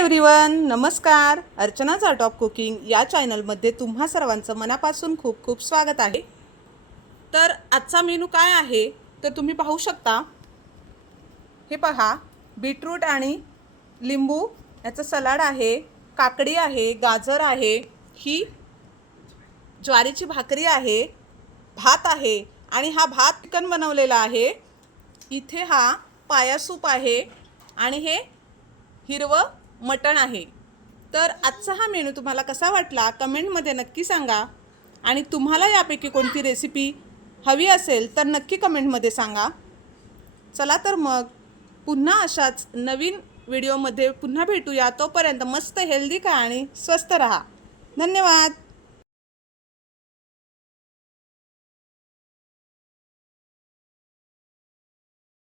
Everyone नमस्कार. अर्चनाच art of cooking या चॅनलमध्ये तुम्हा सर्वांचं मनापासून खूप खूप स्वागत आहे. तर आजचा मेनू काय आहे? तर तुम्ही पाहू शकता. हे पहा. बीटरूट आणि लिंबू. याचं सलाड आहे काकडी आहे गाजर आहे. ही ज्वारीची भाकरी आहे भात आहे आणि हा भात चिकन बनवलेला आहे. इथे हा पाया सूप आहे आणि हे हिरवं मटण आहे. तर आजचा हा मेनू तुम्हाला कसा वाटला कमेंटमध्ये नक्की सांगा. आणि तुम्हाला यापैकी कोणती रेसिपी हवी असेल तर नक्की कमेंटमध्ये सांगा. चला तर मग पुन्हा अशाच नवीन व्हिडिओमध्ये पुन्हा भेटूया. तोपर्यंत मस्त हेल्दी खा आणि स्वस्त रहा. धन्यवाद!